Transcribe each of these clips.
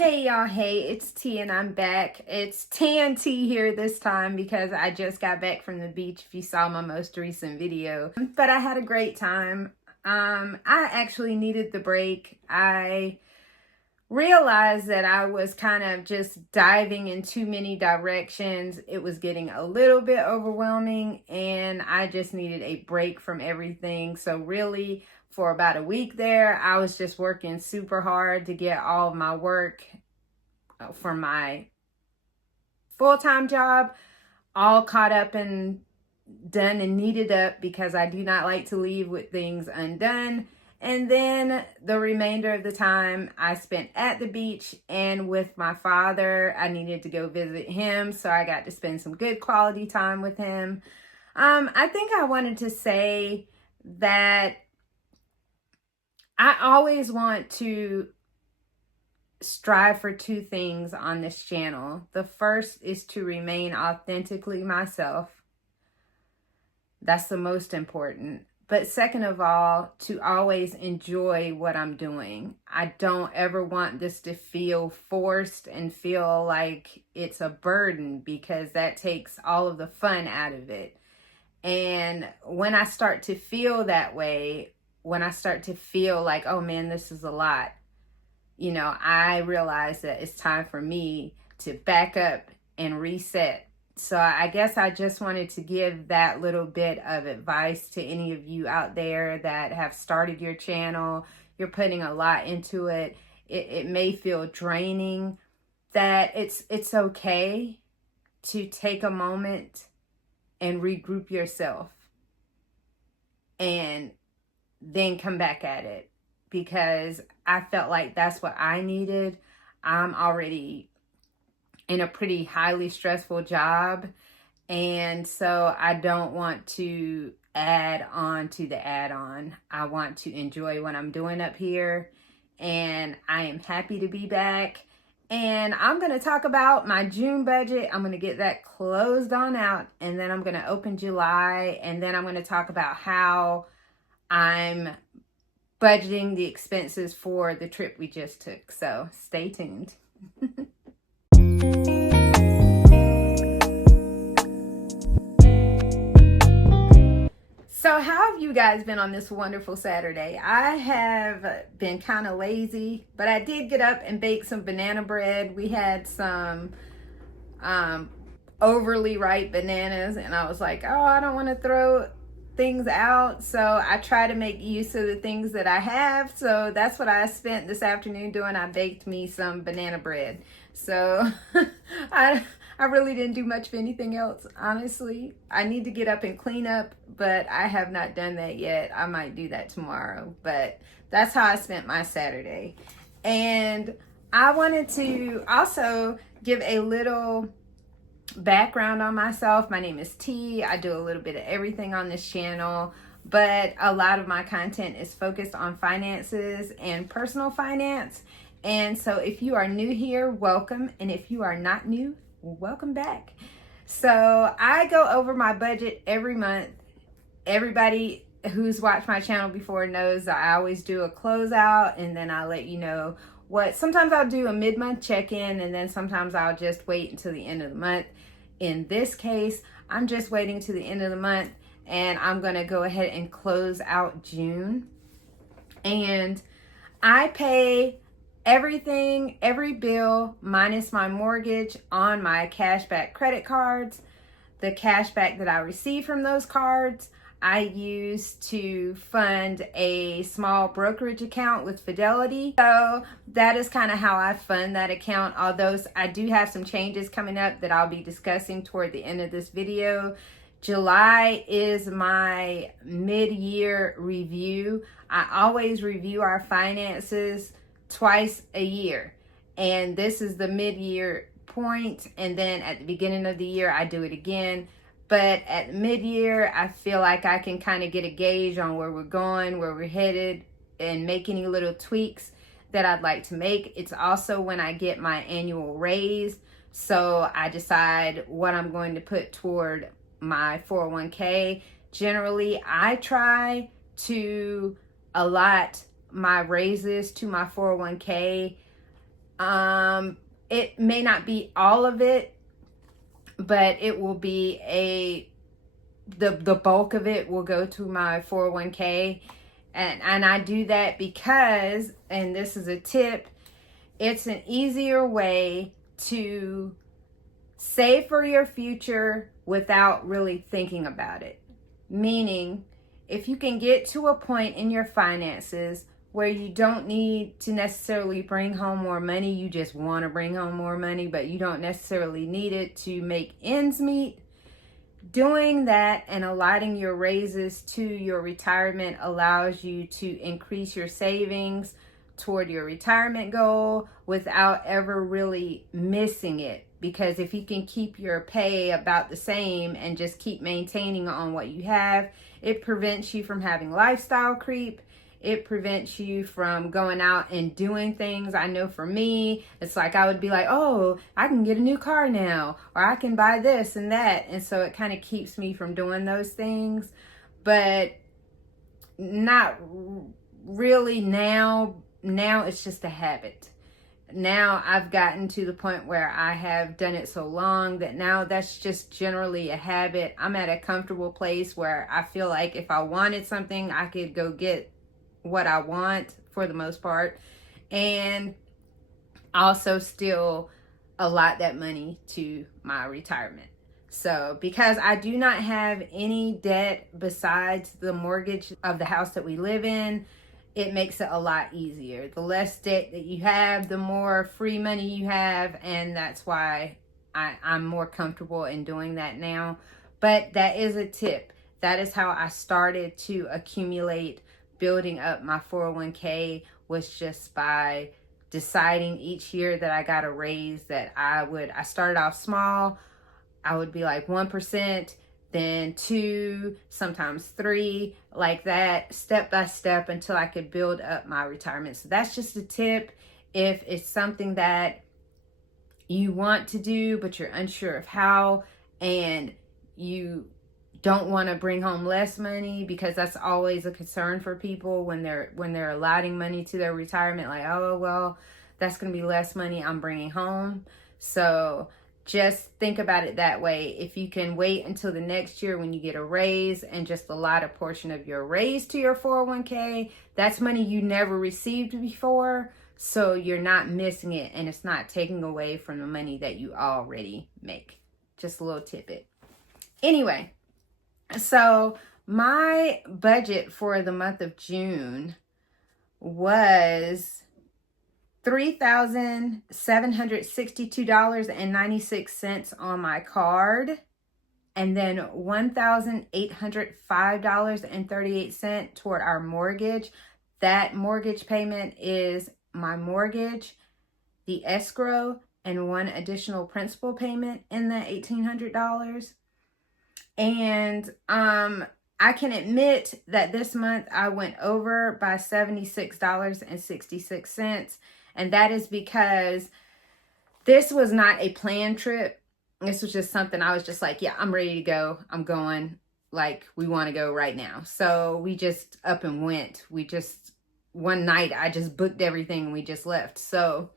Hey y'all, hey, it's T and I'm back. It's TNT here this time because I just got back from the beach if you saw my most recent video. But I had a great time. I actually needed the break. I realized that I was kind of just diving in too many directions. It was getting a little bit overwhelming and I just needed a break from everything. So really, for about a week there, I was just working super hard to get all of my work for my full-time job all caught up and done and needed up, because I do not like to leave with things undone. And then the remainder of the time I spent at the beach and with my father. I needed to go visit him, so I got to spend some good quality time with him. I think I wanted to say that I always want to strive for two things on this channel. The first is to remain authentically myself. That's the most important. But second of all, to always enjoy what I'm doing. I don't ever want this to feel forced and feel like it's a burden, because that takes all of the fun out of it. And when I start to feel that way, when I start to feel like, oh man, this is a lot, I realize that it's time for me to back up and reset. So I guess I just wanted to give that little bit of advice to any of you out there that have started your channel. You're putting a lot into it. It may feel draining. That it's okay to take a moment and regroup yourself and then come back at it, because I felt like that's what I needed. I'm already in a pretty highly stressful job, and so I don't want to add on to the add-on. I want to enjoy what I'm doing up here, and I am happy to be back. And I'm going to talk about my June budget. I'm going to get that closed on out, and then I'm going to open July, and then I'm going to talk about how I'm budgeting the expenses for the trip we just took. So stay tuned. So how have you guys been on this wonderful Saturday? I have been kind of lazy, but I did get up and bake some banana bread. We had some overly ripe bananas, and I was like, oh, I don't want to throw things out, so I try to make use of the things that I have. So that's what I spent this afternoon doing. I baked me some banana bread. So I really didn't do much of anything else, honestly. I need to get up and clean up, but I have not done that yet. I might do that tomorrow, but that's how I spent my Saturday. And I wanted to also give a little background on myself. My name is T. I do a little bit of everything on this channel, but a lot of my content is focused on finances and personal finance. And so if you are new here, welcome. And if you are not new, welcome back. So I go over my budget every month. Everybody who's watched my channel before knows that I always do a closeout, and then I'll let you know what. Sometimes I'll do a mid-month check-in, and then sometimes I'll just wait until the end of the month. In this case, I'm just waiting to the end of the month, and I'm going to go ahead and close out June. And I pay everything, every bill minus my mortgage on my cashback credit cards. The cashback that I receive from those cards, I use to fund a small brokerage account with Fidelity. So that is kind of how I fund that account, although I do have some changes coming up that I'll be discussing toward the end of this video. July is my mid-year review. I always review our finances twice a year, and this is the mid-year point, and then at the beginning of the year I do it again. But at mid-year, I feel like I can kind of get a gauge on where we're going, where we're headed, and make any little tweaks that I'd like to make. It's also when I get my annual raise, so I decide what I'm going to put toward my 401k. Generally, I try to allot my raises to my 401k It may not be all of it, but it will be the bulk of it will go to my 401k. And I do that because, and this is a tip, it's an easier way to save for your future without really thinking about it. Meaning, if you can get to a point in your finances where you don't need to necessarily bring home more money, you just want to bring home more money, but you don't necessarily need it to make ends meet, doing that and allotting your raises to your retirement allows you to increase your savings toward your retirement goal without ever really missing it. Because if you can keep your pay about the same and just keep maintaining on what you have, it prevents you from having lifestyle creep. It prevents you from going out and doing things. I know for me, it's like I would be like, oh, I can get a new car now, or I can buy this and that. And so it kind of keeps me from doing those things. But not really now. Now it's just a habit. Now I've gotten to the point where I have done it so long that now that's just generally a habit. I'm at a comfortable place where I feel like if I wanted something, I could go get what I want for the most part, and also still allot that money to my retirement. So because I do not have any debt besides the mortgage of the house that we live in, it makes it a lot easier. The less debt that you have, the more free money you have, and that's why I'm more comfortable in doing that now. But that is a tip. That is how I started to accumulate, building up my 401k, was just by deciding each year that I got a raise that I started off small. I would be like 1%, then 2, sometimes 3, like that, step by step until I could build up my retirement. So that's just a tip. If it's something that you want to do, but you're unsure of how, and you don't want to bring home less money, because that's always a concern for people when they're allotting money to their retirement, like, oh, well, that's going to be less money I'm bringing home. So just think about it that way. If you can wait until the next year when you get a raise and just allot a portion of your raise to your 401k, that's money you never received before. So you're not missing it, and it's not taking away from the money that you already make. Just a little tidbit. Anyway, so my budget for the month of June was $3,762.96 on my card, and then $1,805.38 toward our mortgage. That mortgage payment is my mortgage, the escrow, and one additional principal payment in that $1,800. And I can admit that this month I went over by $76.66. And that is because this was not a planned trip. This was just something I was just like, yeah, I'm ready to go. I'm going. Like, we want to go right now. So we just up and went. One night I just booked everything and we just left. So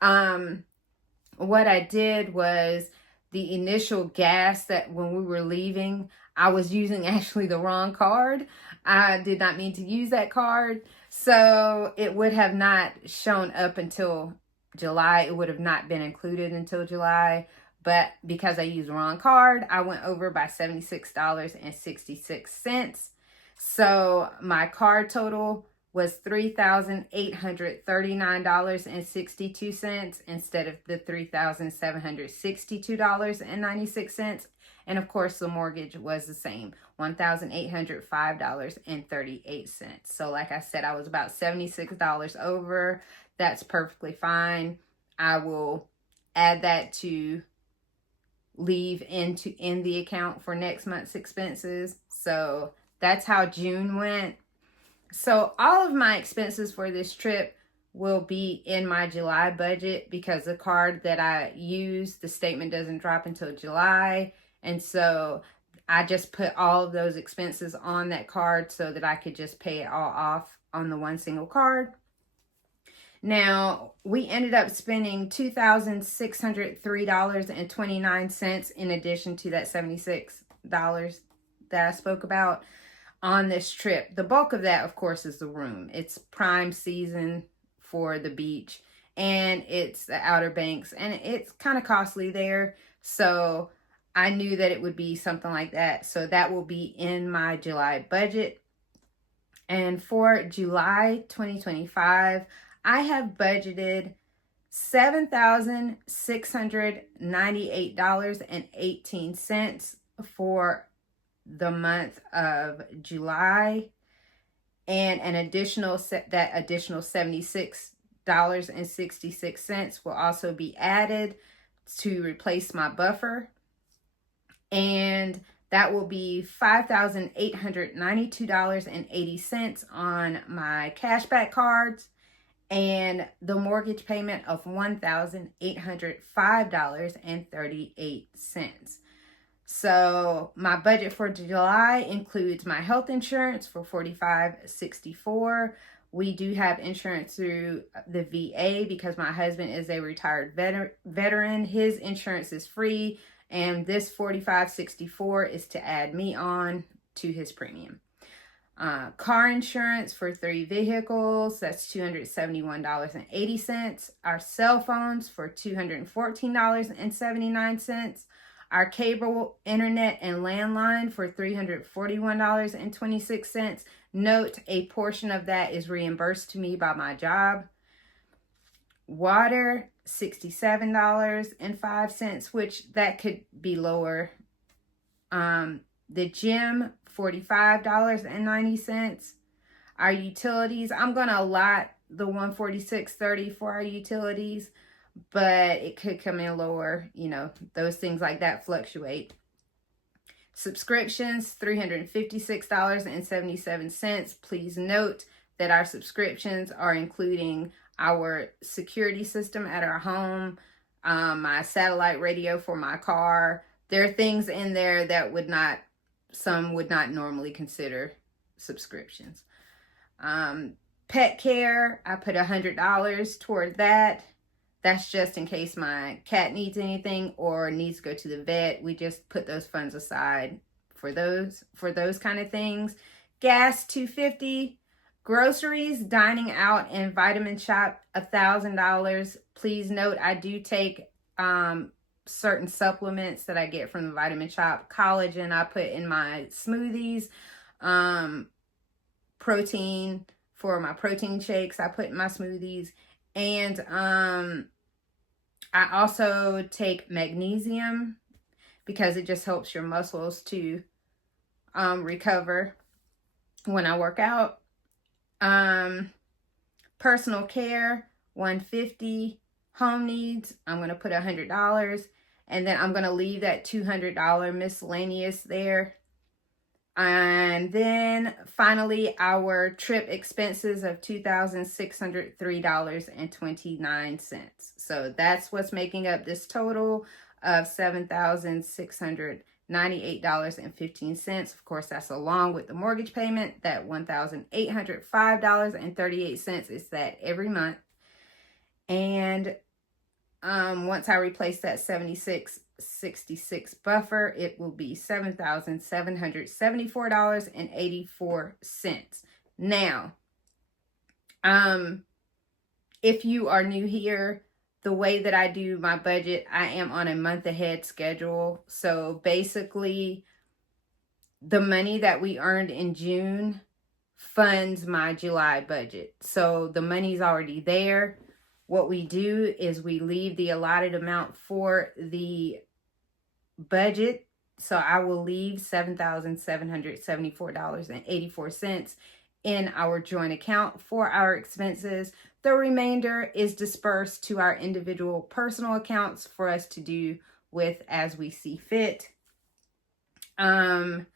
what I did was, the initial gas that when we were leaving, I was using actually the wrong card. I did not mean to use that card. So it would have not shown up until July. It would have not been included until July. But because I used the wrong card, I went over by $76.66. So my card total was $3,839.62 instead of the $3,762.96. And of course, the mortgage was the same, $1,805.38. So like I said, I was about $76 over. That's perfectly fine. I will add that to leave in the account for next month's expenses. So that's how June went. So all of my expenses for this trip will be in my July budget, because the card that I use, the statement doesn't drop until July. And so I just put all of those expenses on that card so that I could just pay it all off on the one single card. Now, we ended up spending $2,603.29 in addition to that $76 that I spoke about on this trip. The bulk of that, of course, is the room. It's prime season for the beach, and it's the Outer Banks, and it's kind of costly there. So I knew that it would be something like that. So that will be in my July budget. And for July 2025, I have budgeted $7,698.18 for the month of July, and an additional $76.66 will also be added to replace my buffer, and that will be $5,892.80 on my cashback cards, and the mortgage payment of $1,805.38. So my budget for July includes my health insurance for $45.64. We do have insurance through the VA because my husband is a retired veteran. His insurance is free, and this $45.64 is to add me on to his premium. Car insurance for 3 vehicles, that's $271.80. Our cell phones for $214.79. Our cable, internet, and landline for $341.26. Note, a portion of that is reimbursed to me by my job. Water, $67.05, which that could be lower. The gym, $45.90. Our utilities, I'm going to allot the $146.30 for our utilities, but it could come in lower. You know, those things like that fluctuate. Subscriptions, $356.77. Please note that our subscriptions are including our security system at our home, my satellite radio for my car. There are things in there that some would not normally consider subscriptions. Pet care, I put $100 toward that. That's just in case my cat needs anything or needs to go to the vet. We just put those funds aside for those kind of things. Gas, $250. Groceries, dining out, and Vitamin Shop, $1,000. Please note, I do take certain supplements that I get from the Vitamin Shop. Collagen I put in my smoothies. Protein for my protein shakes I put in my smoothies. And I also take magnesium because it just helps your muscles to recover when I work out. Personal care, $150. Home needs, I'm going to put $100. And then I'm going to leave that $200 miscellaneous there. And then finally, our trip expenses of $2,603.29. So that's what's making up this total of $7,698.15. Of course, that's along with the mortgage payment, that $1,805.38 is that every month. And once I replace that $76.66 buffer, it will be $7,774.84. Now, if you are new here, the way that I do my budget, I am on a month ahead schedule. So basically, the money that we earned in June funds my July budget. So the money's already there. What we do is we leave the allotted amount for the budget. So I will leave $7,774.84 in our joint account for our expenses. The remainder is dispersed to our individual personal accounts for us to do with as we see fit. And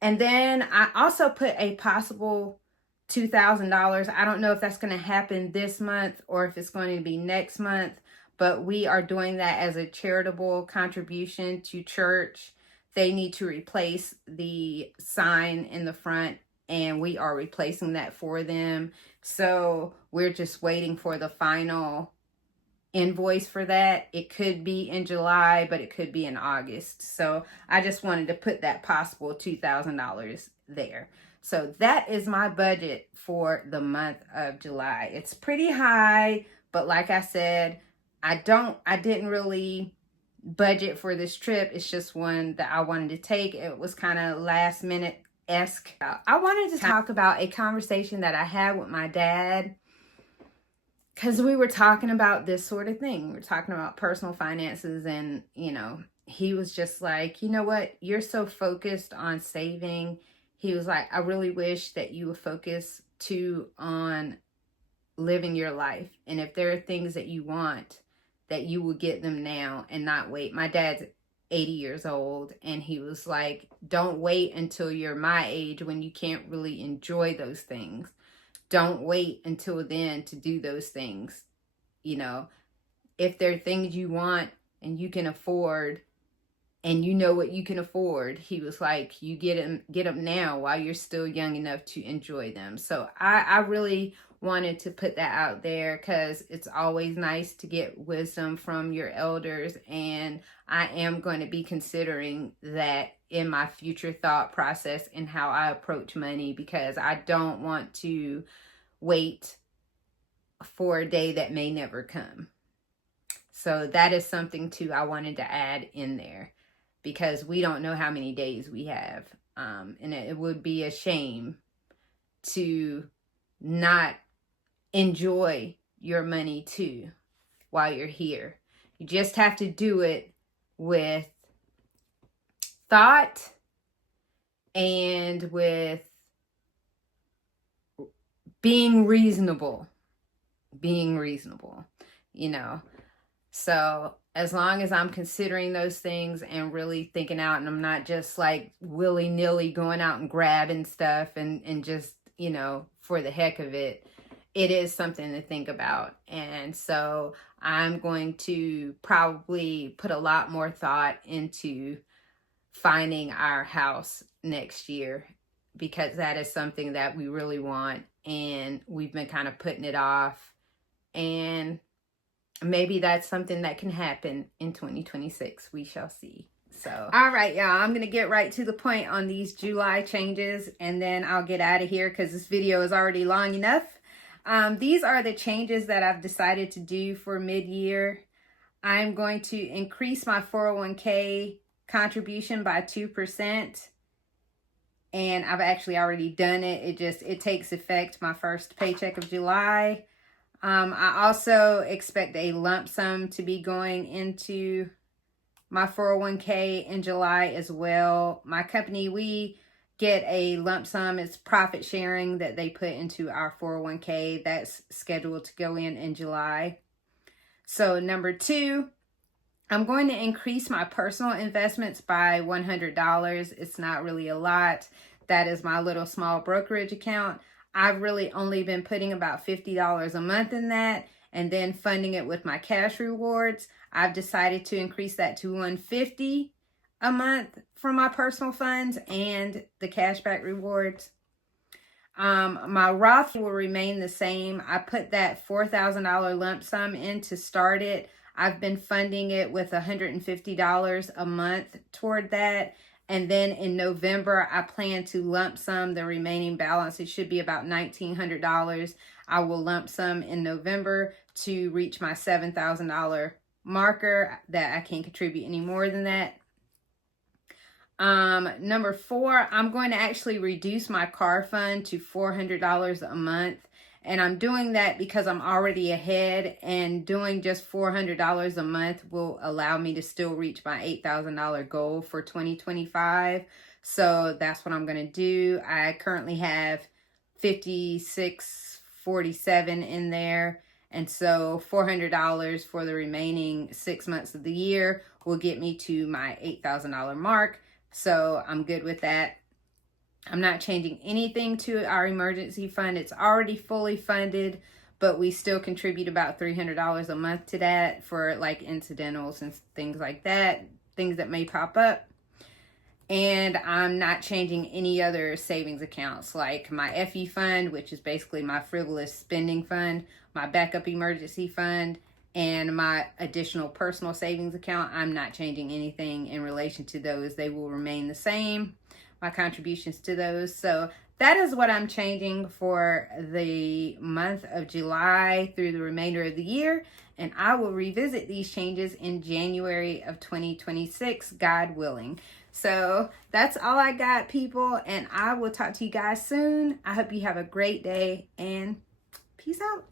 then I also put a possible $2,000. I don't know if that's going to happen this month or if it's going to be next month, but we are doing that as a charitable contribution to church. They need to replace the sign in the front, and we are replacing that for them. So we're just waiting for the final invoice for that. It could be in July, but it could be in August. So I just wanted to put that possible $2,000 there. So that is my budget for the month of July. It's pretty high, but like I said, I didn't really budget for this trip. It's just one that I wanted to take. It was kind of last minute-esque. I wanted to talk about a conversation that I had with my dad, because we were talking about this sort of thing. We were talking about personal finances, and, you know, he was just like, you know what? You're so focused on saving. He was like, I really wish that you would focus too on living your life. And if there are things that you want, that you will get them now and not wait. My dad's 80 years old, and he was like, don't wait until you're my age when you can't really enjoy those things. Don't wait until then to do those things. You know, if there are things you want and you can afford, and you know what you can afford, he was like, you get them now while you're still young enough to enjoy them. So I really wanted to put that out there, because it's always nice to get wisdom from your elders, and I am going to be considering that in my future thought process and how I approach money, because I don't want to wait for a day that may never come. So that is something too I wanted to add in there, because we don't know how many days we have. And it would be a shame to not enjoy your money too while you're here. You just have to do it with thought and with being reasonable, you know. So as long as I'm considering those things and really thinking out, and I'm not just like willy-nilly going out and grabbing stuff and just, you know, for the heck of it, it is something to think about. And so I'm going to probably put a lot more thought into finding our house next year, because that is something that we really want, and we've been kind of putting it off, and maybe that's something that can happen in 2026. We shall see. So, all right, y'all, I'm going to get right to the point on these July changes, and then I'll get out of here because this video is already long enough. These are the changes that I've decided to do for mid-year. I'm going to increase my 401k contribution by 2%. And I've actually already done it. It takes effect my first paycheck of July. I also expect a lump sum to be going into my 401k in July as well. My company, we get a lump sum. It's profit sharing that they put into our 401k. That's scheduled to go in July. So number 2, I'm going to increase my personal investments by $100. It's not really a lot. That is my little small brokerage account. I've really only been putting about $50 a month in that, and then funding it with my cash rewards. I've decided to increase that to $150 a month from my personal funds and the cashback rewards. My Roth will remain the same. I put that $4,000 lump sum in to start it. I've been funding it with $150 a month toward that. And then in November, I plan to lump sum the remaining balance. It should be about $1,900. I will lump sum in November to reach my $7,000 marker, that I can't contribute any more than that. Number 4, I'm going to actually reduce my car fund to $400 a month. And I'm doing that because I'm already ahead, and doing just $400 a month will allow me to still reach my $8,000 goal for 2025. So that's what I'm going to do. I currently have $56.47 in there. And so $400 for the remaining 6 months of the year will get me to my $8,000 mark. So I'm good with that. I'm not changing anything to our emergency fund. It's already fully funded, but we still contribute about $300 a month to that for like incidentals and things like that, things that may pop up. And I'm not changing any other savings accounts, like my FE fund, which is basically my frivolous spending fund, my backup emergency fund, and my additional personal savings account. I'm not changing anything in relation to those. They will remain the same, my contributions to those. So that is what I'm changing for the month of July through the remainder of the year. And I will revisit these changes in January of 2026, God willing. So that's all I got, people. And I will talk to you guys soon. I hope you have a great day, and peace out.